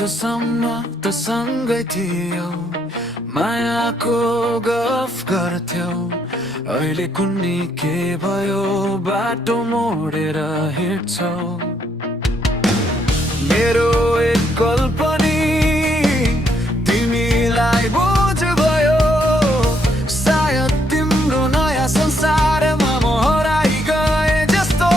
हिजोसम्म त सँगै थियौ, मायाको गफ गर्थ्यौ। अहिले कुन्नी के भयो, बाटो मोडेर हिँड्छौ। मेरो एक कल्पनी तिमीलाई बोझ भयो, सायद तिम्रो नयाँ संसारमा म हराइ गए जस्तो।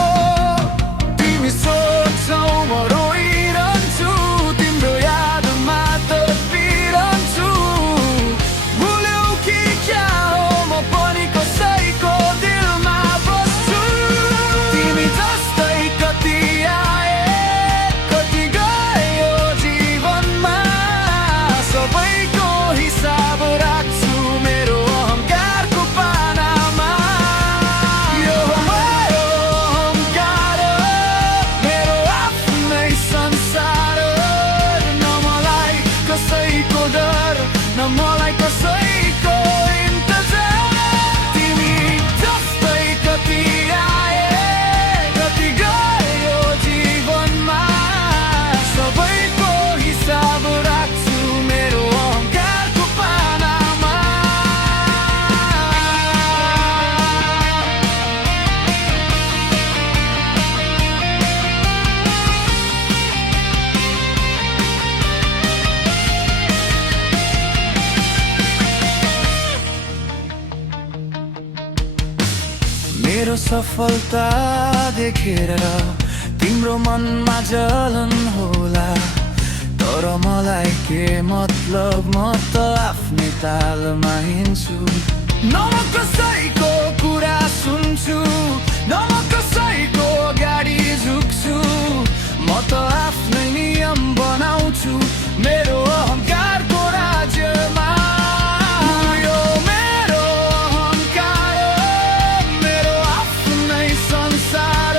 तिमी सोच्छौ म रोइरहन्छु, तिम्रो यादमा तडपिरहन्छु। भुल्यौ कि क्या हो, म पनि कसैको दिलमा बस्छु। तिमी जस्तै कति आए कति गयो जीवनमा, सबैको हिसाब राख्छु मेरो अहङ्कारको पानामा। यो मेरो अहङ्कार, मेरो आफ्नै संसार। न मलाई कसैको डर, न मलाई कसैको इन्तजार। तिमी जस्तै कति आए कति गयो जीवनमा, सबैको हिसाब राख्छु मेरो अहङ्कारको पानामा। मेरो सफलता देखेर तिम्रो मनमा जलन होला, तर मलाई के मतलब, म त आफ्नै तालमा हिँड्छु। न म कसैको कुरा सुन्छु, न म कसैको अगाडि झुक्छु। म त आफ्नै नियम बनाउँछु मेरो अहङ्कारको राज्यमा। यो मेरो अहङ्कार, मेरो आफ्नै संसार।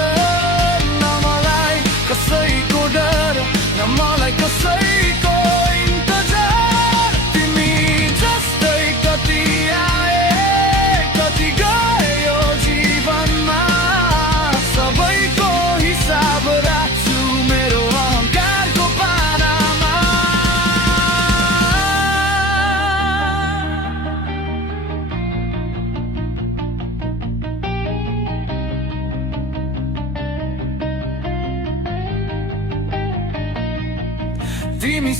न मलाई कसैको डर, न मलाई कसैको इन्तजार। तिमी जस्तै कति आए कति गयो जीवनमा, सबैको हिसाब राख्छु मेरो अहङ्कारको पानामा। तिमी